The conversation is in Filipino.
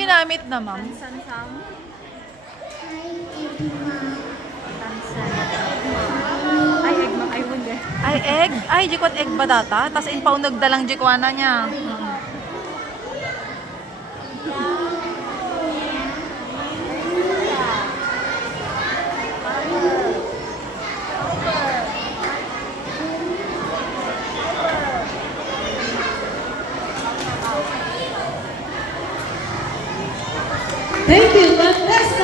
ginamit na, ma'am? Sansam. Ay, egg ma'am. Ay, hindi. Ay, egg. Ay, jikot egg ba data? Tas inpaw nagdalang jikwana niya. Thank you. Fantastic.